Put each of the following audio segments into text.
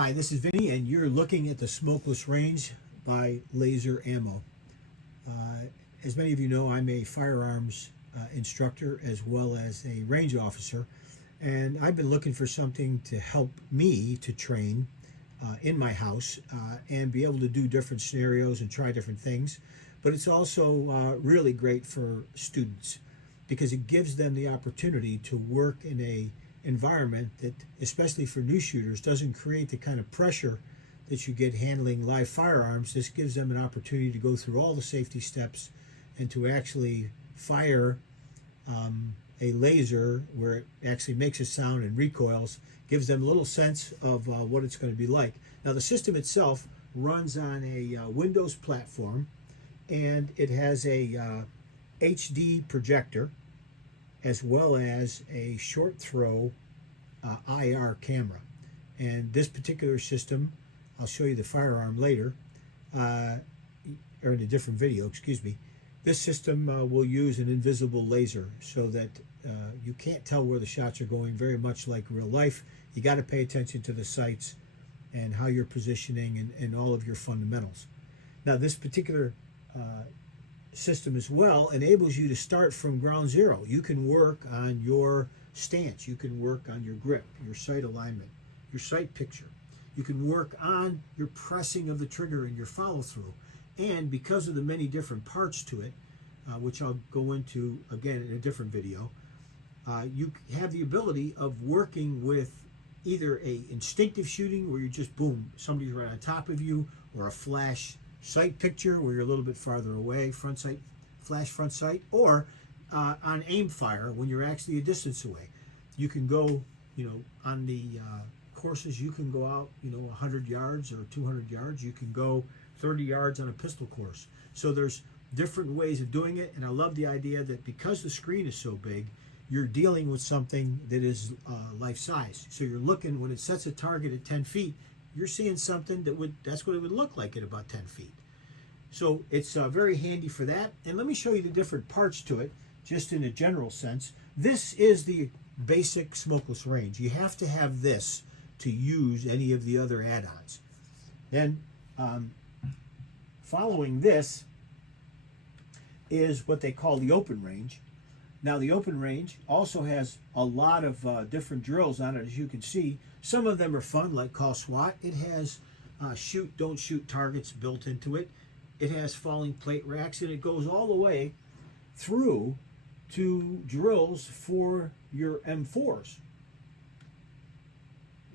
Hi, this is Vinny, and you're looking at the Smokeless range by Laser Ammo. As many of you know, I'm a firearms instructor as well as a range officer, and I've been looking for something to help me to train in my house and be able to do different scenarios and try different things. But it's also really great for students because it gives them the opportunity to work in a environment that, especially for new shooters, doesn't create the kind of pressure that you get handling live firearms. This gives them an opportunity to go through all the safety steps and to actually fire a laser where it actually makes a sound and recoils, gives them a little sense of what it's going to be like. Now, the system itself runs on a Windows platform, and it has a HD projector as well as a short throw IR camera. And this particular system, I'll show you the firearm later, or in a different video, excuse me. This system will use an invisible laser so that you can't tell where the shots are going, very much like real life. You got to pay attention to the sights and how you're positioning and all of your fundamentals. Now, this particular system as well enables you to start from ground zero. You can work on your stance, you can work on your grip, your sight alignment, your sight picture. You can work on your pressing of the trigger and your follow through. And because of the many different parts to it, which I'll go into again in a different video, you have the ability of working with either a instinctive shooting where you're just boom, somebody's right on top of you, or a flash sight picture where you're a little bit farther away, front sight, flash front sight, or on aim fire when you're actually a distance away. You can go, on the courses, you can go out, 100 yards or 200 yards. You can go 30 yards on a pistol course. So there's different ways of doing it, and I love the idea that because the screen is so big, you're dealing with something that is life size. So you're looking, when it sets a target at 10 feet, you're seeing something that's what it would look like at about 10 feet. So it's very handy for that. And let me show you the different parts to it, just in a general sense. This is the basic smokeless range. You have to have this to use any of the other add-ons. Then following this is what they call the open range. Now, the open range also has a lot of different drills on it, as you can see. Some of them are fun, like Call SWAT. It has shoot, don't shoot targets built into it. It has falling plate racks, and it goes all the way through to drills for your M4s.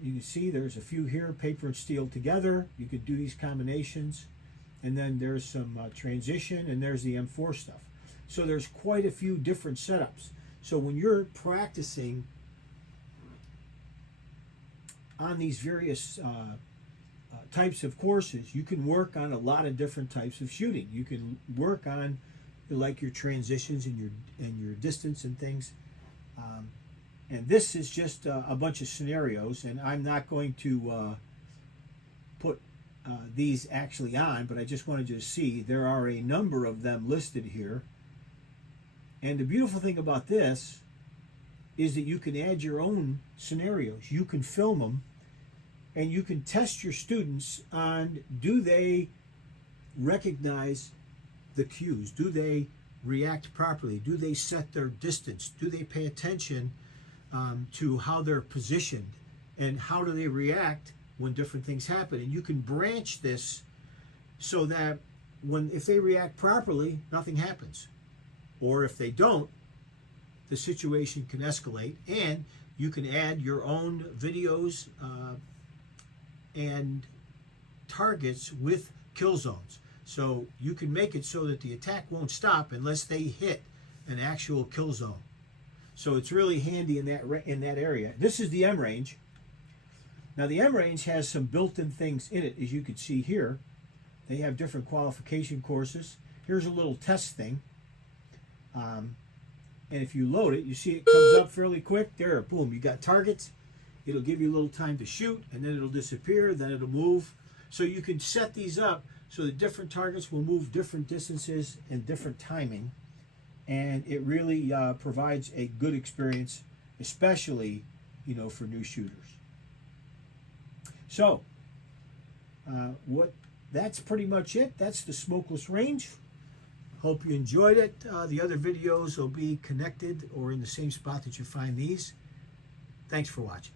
You can see there's a few here, paper and steel together. You could do these combinations. And then there's some transition, and there's the M4 stuff. So there's quite a few different setups. So when you're practicing on these various types of courses, you can work on a lot of different types of shooting. You can work on like your transitions and your distance and things. And this is just a bunch of scenarios, and I'm not going to put these actually on, but I just wanted you to see there are a number of them listed here. And the beautiful thing about this is that you can add your own scenarios. You can film them, and you can test your students on, do they recognize the cues? Do they react properly? Do they set their distance? Do they pay attention to how they're positioned? And how do they react when different things happen? And you can branch this so that if they react properly, nothing happens. Or if they don't, the situation can escalate, and you can add your own videos and targets with kill zones. So you can make it so that the attack won't stop unless they hit an actual kill zone. So it's really handy in that area. This is the M range. Now, the M range has some built-in things in it, as you can see here. They have different qualification courses. Here's a little test thing. And if you load it, you see it comes up fairly quick. There, boom, you got targets. It'll give you a little time to shoot, and then it'll disappear, then it'll move. So you can set these up so that different targets will move different distances and different timing. And it really provides a good experience, especially, for new shooters. So That's pretty much it. That's the smokeless range. Hope you enjoyed it. The other videos will be connected or in the same spot that you find these. Thanks for watching.